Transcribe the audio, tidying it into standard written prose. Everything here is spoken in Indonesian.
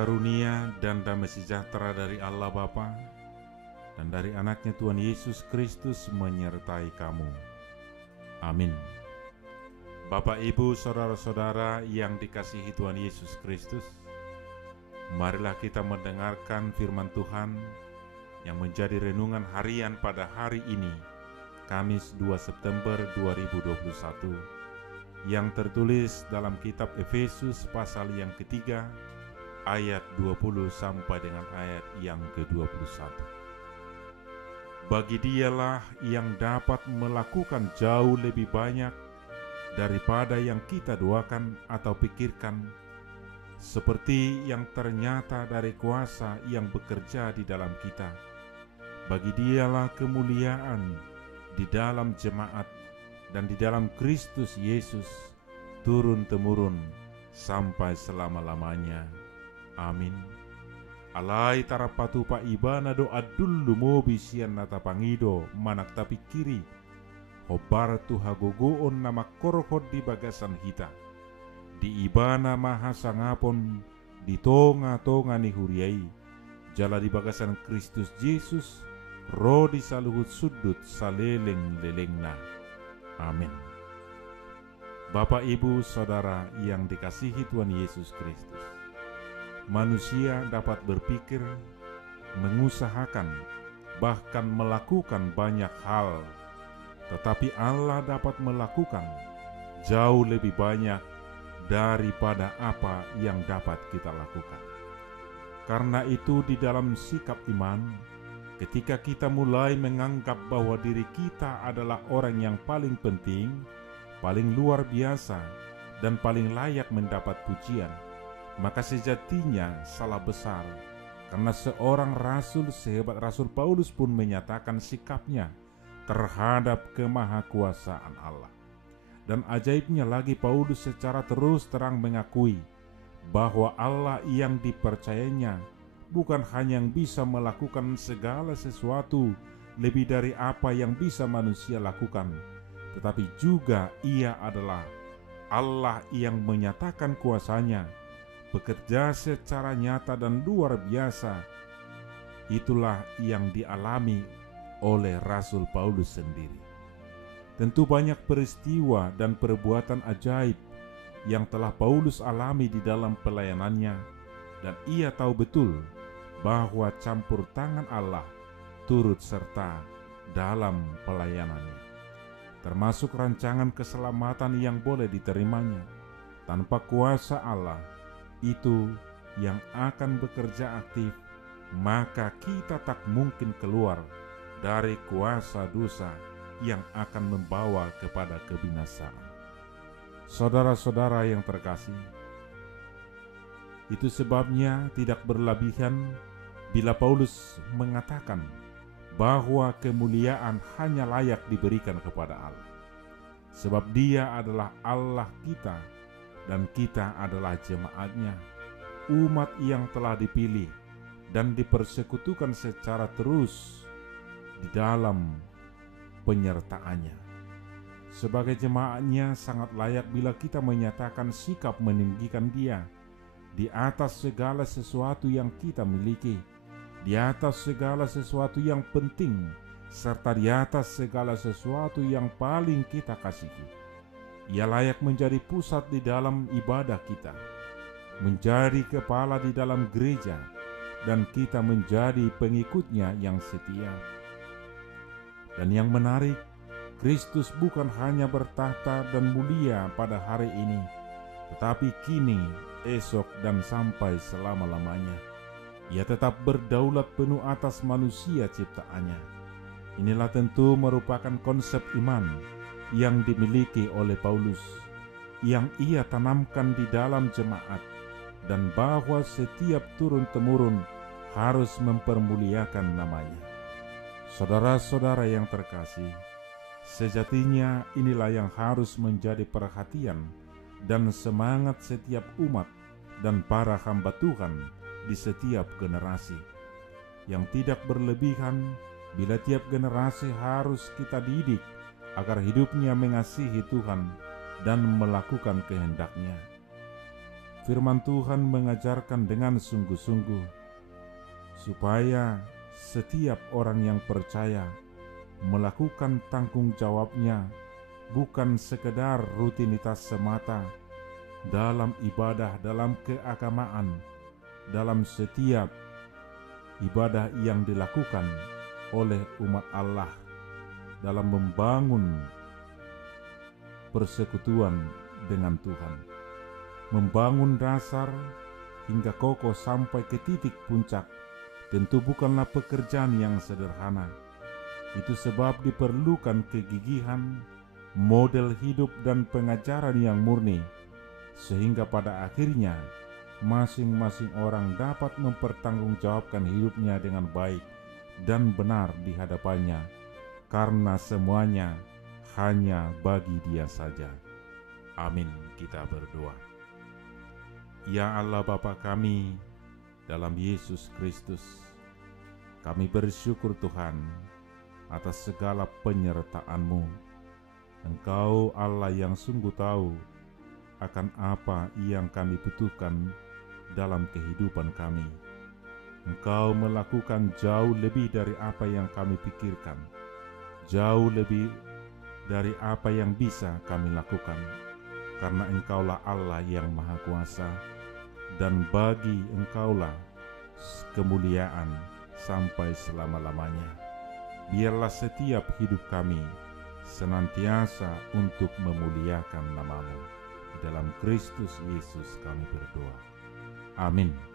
karunia dan damai sejahtera dari Allah Bapa dan dari anaknya Tuhan Yesus Kristus menyertai kamu. Amin. Bapak, Ibu, saudara-saudara yang dikasihi Tuhan Yesus Kristus, marilah kita mendengarkan firman Tuhan yang menjadi renungan harian pada hari ini, Kamis 2 September 2021, yang tertulis dalam kitab Efesus pasal yang ketiga, ayat 20 sampai dengan ayat yang ke-21. Bagi Dialah yang dapat melakukan jauh lebih banyak daripada yang kita doakan atau pikirkan, seperti yang ternyata dari kuasa yang bekerja di dalam kita. Bagi Dialah kemuliaan di dalam jemaat dan di dalam Kristus Yesus turun-temurun sampai selama-lamanya. Amin. Alai tarapatu pa ibana do adullu mobi sian nata pangido manak tapi kiri hobar tuha gogoon nama korhod di bagasan hita di ibana maha sangapon di tonga-tonga ni huriai jala di bagasan Kristus Yesus roh di saluhut sudut saleleng-lelengna. Amin. Bapak, Ibu, Saudara yang dikasihi Tuhan Yesus Kristus, manusia dapat berpikir, mengusahakan, bahkan melakukan banyak hal, tetapi Allah dapat melakukan jauh lebih banyak daripada apa yang dapat kita lakukan. Karena itu di dalam sikap iman, ketika kita mulai menganggap bahwa diri kita adalah orang yang paling penting, paling luar biasa, dan paling layak mendapat pujian, maka sejatinya salah besar, karena seorang rasul sehebat Rasul Paulus pun menyatakan sikapnya terhadap kemahakuasaan Allah. Dan ajaibnya lagi, Paulus secara terus terang mengakui bahwa Allah yang dipercayanya bukan hanya yang bisa melakukan segala sesuatu lebih dari apa yang bisa manusia lakukan, tetapi juga Ia adalah Allah yang menyatakan kuasanya bekerja secara nyata dan luar biasa. Itulah yang dialami oleh Rasul Paulus sendiri. Tentu banyak peristiwa dan perbuatan ajaib yang telah Paulus alami di dalam pelayanannya, dan ia tahu betul bahwa campur tangan Allah turut serta dalam pelayanannya, termasuk rancangan keselamatan yang boleh diterimanya. Tanpa kuasa Allah itu yang akan bekerja aktif, maka kita tak mungkin keluar dari kuasa dosa yang akan membawa kepada kebinasaan. Saudara-saudara yang terkasih, itu sebabnya tidak berlebihan bila Paulus mengatakan bahwa kemuliaan hanya layak diberikan kepada Allah, sebab Dia adalah Allah kita dan kita adalah jemaatnya, umat yang telah dipilih dan dipersekutukan secara terus di dalam penyertaannya. Sebagai jemaatnya sangat layak bila kita menyatakan sikap meninggikan Dia di atas segala sesuatu yang kita miliki, di atas segala sesuatu yang penting, serta di atas segala sesuatu yang paling kita kasihi. Ia layak menjadi pusat di dalam ibadah kita, menjadi kepala di dalam gereja, dan kita menjadi pengikutnya yang setia. Dan yang menarik, Kristus bukan hanya bertahta dan mulia pada hari ini, tetapi kini, esok, dan sampai selama-lamanya. Ia tetap berdaulat penuh atas manusia ciptaannya. Inilah tentu merupakan konsep iman yang dimiliki oleh Paulus, yang ia tanamkan di dalam jemaat, dan bahwa setiap turun-temurun harus mempermuliakan namanya. Saudara-saudara yang terkasih, sejatinya inilah yang harus menjadi perhatian dan semangat setiap umat dan para hamba Tuhan di setiap generasi, yang tidak berlebihan bila tiap generasi harus kita didik agar hidupnya mengasihi Tuhan dan melakukan kehendak-Nya. Firman Tuhan mengajarkan dengan sungguh-sungguh supaya setiap orang yang percaya melakukan tanggung jawabnya, bukan sekedar rutinitas semata dalam ibadah, dalam keagamaan, dalam setiap ibadah yang dilakukan oleh umat Allah dalam membangun persekutuan dengan Tuhan, membangun dasar hingga kokoh sampai ke titik puncak. Tentu bukanlah pekerjaan yang sederhana. Itu sebab diperlukan kegigihan, model hidup dan pengajaran yang murni, sehingga pada akhirnya masing-masing orang dapat mempertanggungjawabkan hidupnya dengan baik dan benar di hadapannya, karena semuanya hanya bagi Dia saja. Amin. Kita berdoa. Ya Allah Bapa kami dalam Yesus Kristus, kami bersyukur Tuhan atas segala penyertaan-Mu. Engkau Allah yang sungguh tahu akan apa yang kami butuhkan dalam kehidupan kami. Engkau melakukan jauh lebih dari apa yang kami pikirkan, jauh lebih dari apa yang bisa kami lakukan, karena Engkaulah Allah yang Maha Kuasa, dan bagi Engkaulah kemuliaan sampai selama-lamanya. Biarlah setiap hidup kami senantiasa untuk memuliakan nama-Mu. Di dalam Kristus Yesus kami berdoa. Amin.